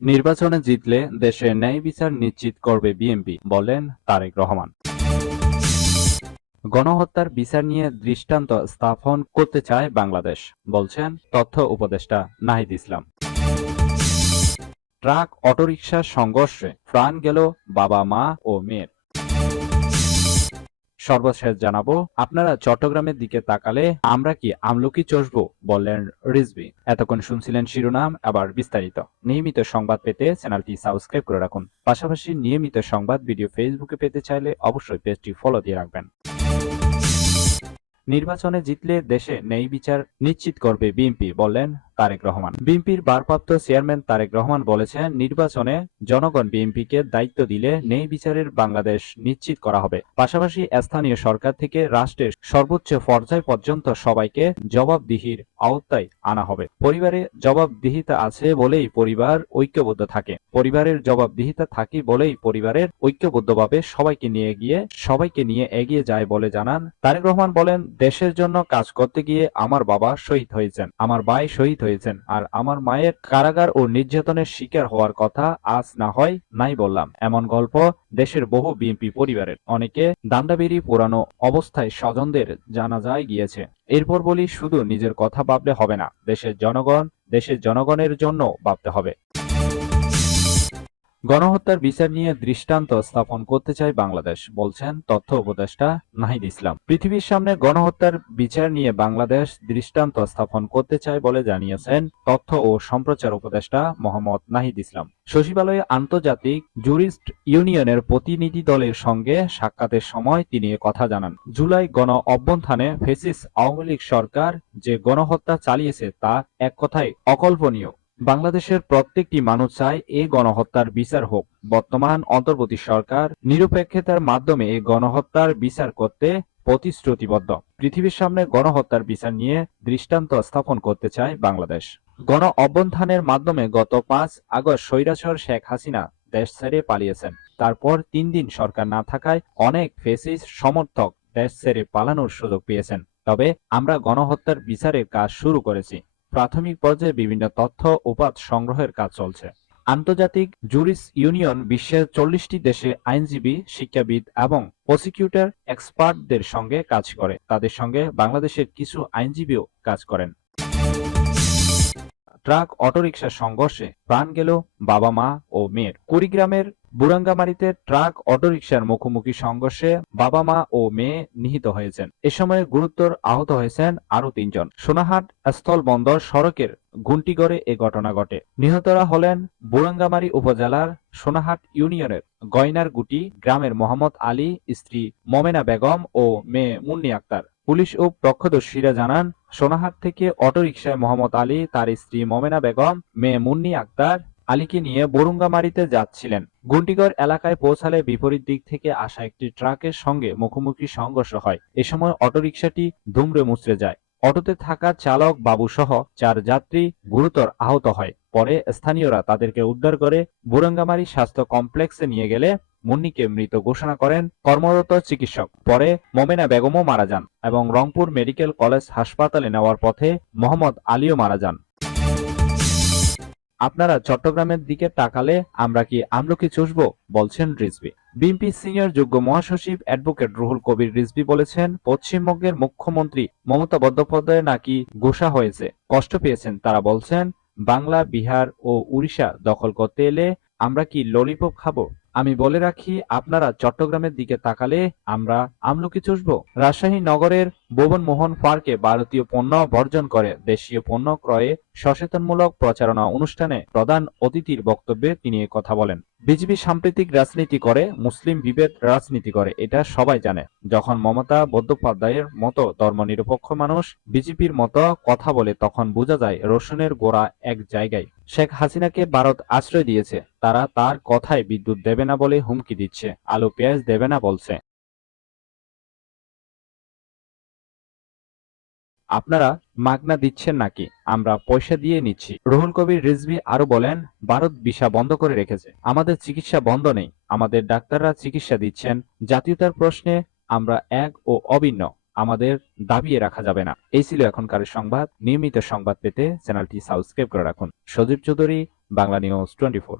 নির্বাচনে জিতলে দেশে ন্যায় বিচার নিশ্চিত করবে বিএনপি, বললেন তারেক রহমান। গণহত্যার বিচার নিয়ে দৃষ্টান্ত স্থাপন করতে চায় বাংলাদেশ, বলছেন তথ্য উপদেষ্টা নাহিদ ইসলাম। ট্রাক অটোরিকশার সংঘর্ষে প্রাণ গেল বাবা মা ও মেয়ের। সর্বশেষ জানাবো, আপনারা চট্টগ্রামের দিকে তাকালে আমরা কি আমলকি চষবো, বললেন রিজভী। এতক্ষণ শুনছিলেন শিরোনাম, আবার বিস্তারিত। নিয়মিত সংবাদ পেতে চ্যানেলটি সাবস্ক্রাইব করে রাখুন। পাশাপাশি নিয়মিত সংবাদ ভিডিও ফেসবুকে পেতে চাইলে অবশ্যই পেজটি ফলো দিয়ে রাখবেন। নির্বাচনে জিতলে দেশে ন্যায় বিচার নিশ্চিত করবে বিএনপি, বললেন তারেক রহমান। বিএনপির ভারপ্রাপ্ত চেয়ারম্যান তারেক রহমান বলেছেন, নির্বাচনে জনগণ বিএনপিকে দায়িত্ব দিলে ন্যায় বিচারের বাংলাদেশ নিশ্চিত করা হবে। পাশাপাশি স্থানীয় সরকার থেকে রাষ্ট্রের সর্বোচ্চ পর্যায় পর্যন্ত সবাইকে জবাবদিহির আওতায় আনা হবে। পরিবারে জবাবদিহিতা আছে বলেই পরিবার ঐক্যবদ্ধ থাকে, পরিবারের জবাবদিহিতা থাকে বলেই পরিবারের ঐক্যবদ্ধভাবে সবাইকে নিয়ে এগিয়ে যায় বলে জানান তারেক রহমান। বলেন, দেশের জন্য কাজ করতে গিয়ে আমার বাবা শহীদ হয়েছেন, আমার ভাই শহীদ হয়েছেন, আর আমার মায়ের কারাগার ও নির্যাতনের শিকার হওয়ার কথা আজ না হয় নাই বললাম। এমন গল্প দেশের বহু বিএনপি পরিবারের। অনেকে দান্ডাবেরি পোড়ানো অবস্থায় স্বজনদের জানাজায় গিয়েছে। এরপর বলি, শুধু নিজের কথা ভাবলে হবে না, দেশের জনগণের জন্য ভাবতে হবে। গণহত্যার বিচার নিয়ে দৃষ্টান্ত স্থাপন করতে চায় বাংলাদেশ, বলছেন তথ্য উপদেষ্টা নাহিদ ইসলাম। পৃথিবীর সামনে গণহত্যার বিচার নিয়ে বাংলাদেশ দৃষ্টান্ত স্থাপন করতে চায় বলে জানিয়েছেন তথ্য ও সম্প্রচার উপদেষ্টা মোহাম্মদ নাহিদ ইসলাম। সচিবালয়ে আন্তর্জাতিক জুরিস্ট ইউনিয়নের প্রতিনিধি দলের সঙ্গে সাক্ষাতের সময় তিনি কথা জানান। জুলাই গণ অভ্যুত্থানে ফ্যাসিস্ট আওয়ামী লীগ সরকার যে গণহত্যা চালিয়েছে তা এক কথায় অকল্পনীয়। বাংলাদেশের প্রত্যেকটি মানুষ চায় এই গণহত্যার বিচার হোক। বর্তমান অন্তর্বর্তী সরকার নিরপেক্ষতার মাধ্যমে এই গণহত্যার বিচার করতে প্রতিশ্রুতিবদ্ধ। পৃথিবীর সামনে গণহত্যার বিচার নিয়ে দৃষ্টান্ত স্থাপন করতে চায় বাংলাদেশ। গণ অভ্যুত্থানের মাধ্যমে গত 5 আগস্ট স্বৈরাচার শেখ হাসিনা দেশ ছেড়ে পালিয়েছেন। তারপর 3 দিন সরকার না থাকায় অনেক ফ্যাসিস্ট সমর্থক দেশ ছেড়ে পালানোর সুযোগ পেয়েছেন। তবে আমরা গণহত্যার বিচারের কাজ শুরু করেছি। প্রাথমিক পর্যায়ে বিভিন্ন তথ্য উপাত্ত সংগ্রহের কাজ চলছে। আন্তর্জাতিক জুরিস্ট ইউনিয়ন বিশ্বের 40টি দেশে আইনজীবী, শিক্ষাবিদ এবং প্রসিকিউটর এক্সপার্টদের সঙ্গে কাজ করে। তাদের সঙ্গে বাংলাদেশের কিছু আইনজীবীও কাজ করেন। ট্রাক অটোরিকশার সংঘর্ষে প্রাণ গেল বাবা মা ও মেয়ের। কুড়িগ্রামের বুড়াঙ্গামারীতে ট্রাক অটোরিকশার মুখোমুখি সংঘর্ষে বাবা মা ও মেয়ে নিহত হয়েছেন। এ সময় গুরুতর আহত হয়েছেন আরো 3 জন। সোনাহাট স্থলবন্দর সড়কের ঘুন্টিগড়ে এ ঘটনা ঘটে। নিহতরা হলেন বুড়াঙ্গামারী উপজেলার সোনাহাট ইউনিয়নের গয়নারগুটি গ্রামের মোহাম্মদ আলী, স্ত্রী মোমেনা বেগম ও মেয়ে মুন্নি আক্তার। পুলিশ ও প্রত্যক্ষদর্শীরা জানান, সোনাহাট থেকে অটোরিকশায় মোহাম্মদ আলী, তার স্ত্রী মোমেনা বেগম, মেয়ে মুন্নি আক্তার আলীকে নিয়ে বরুঙ্গামারীতে যাচ্ছিলেন। ঘুন্টিগড় এলাকায় পৌঁছালে বিপরীত দিক থেকে আসা একটি ট্রাকের সঙ্গে মুখোমুখি সংঘর্ষ হয়। এ সময় অটোরিকশাটি দুমড়ে মুচড়ে যায়। অটোতে থাকা চালক বাবু সহ 4 যাত্রী গুরুতর আহত হয়। পরে স্থানীয়রা তাদেরকে উদ্ধার করে বুড়াঙ্গামারী স্বাস্থ্য কমপ্লেক্সে নিয়ে গেলে মুন্নিকে মৃত ঘোষণা করেন কর্মরত চিকিৎসক। পরে মোমেনা বেগমও মারা যান এবং রংপুর মেডিকেল কলেজ হাসপাতালে নেওয়ার পথে মোহাম্মদ আলীও মারা যান। আপনারা চট্টগ্রামের দিকে তাকালে আমরা কি আমলকি চষবো, বলছেন রিজভী। বিএনপি সিনিয়র যুগ্ম মহাসচিব অ্যাডভোকেট রুহুল কবির রিজভী বলেছেন, পশ্চিমবঙ্গের মুখ্যমন্ত্রী মমতা বন্দ্যোপাধ্যায় নাকি গোসা হয়েছে, কষ্ট পেয়েছেন। তারা বলছেন, বাংলা, বিহার ও উড়িষ্যা দখল করতে এলে আমরা কি ললিপপ খাবো? আমি বলে রাখি, আপনারা চট্টগ্রামের দিকে তাকালে আমরা আমলকি চষবো। রাজশাহী নগরের ভুবন মোহন পার্কে ভারতীয় পণ্য বর্জন করে দেশীয় পণ্য ক্রয়ে সচেতনমূলক প্রচারণা অনুষ্ঠানে প্রধান অতিথির বক্তব্যে তিনি কথা বলেন। বিজেপি সাম্প্রতিক রাজনীতি করে, মুসলিম বিভেদ রাজনীতি করে, এটা সবাই জানে। যখন মমতা বন্দ্যোপাধ্যায়ের মতো ধর্মনিরপেক্ষ মানুষ বিজেপির মতো কথা বলে, তখন বোঝা যায় রসুনের গোড়া এক জায়গায়। শেখ হাসিনাকে ভারত আশ্রয় দিয়েছে, তারা তার কথায় বিদ্যুৎ দেবে না বলে হুমকি দিচ্ছে, আলু পেঁয়াজ দেবে না বলছে। আপনারা মাগনা দিচ্ছেন নাকি? আমরা পয়সা দিয়ে নিচ্ছি। রুহুল কবির রিজভী আরো বলেন, ভারত ভিসা বন্ধ করে রেখেছে, আমাদের চিকিৎসা বন্ধ নেই, আমাদের ডাক্তাররা চিকিৎসা দিচ্ছেন। জাতীয়তার প্রশ্নে আমরা এক ও অভিন্ন, আমাদের দাবিয়ে রাখা যাবে না। এই ছিল এখনকার সংবাদ। নিয়মিত সংবাদ পেতে চ্যানেলটি সাবস্ক্রাইব করে রাখুন। সজীব চৌধুরী, বাংলা নিউজ 24।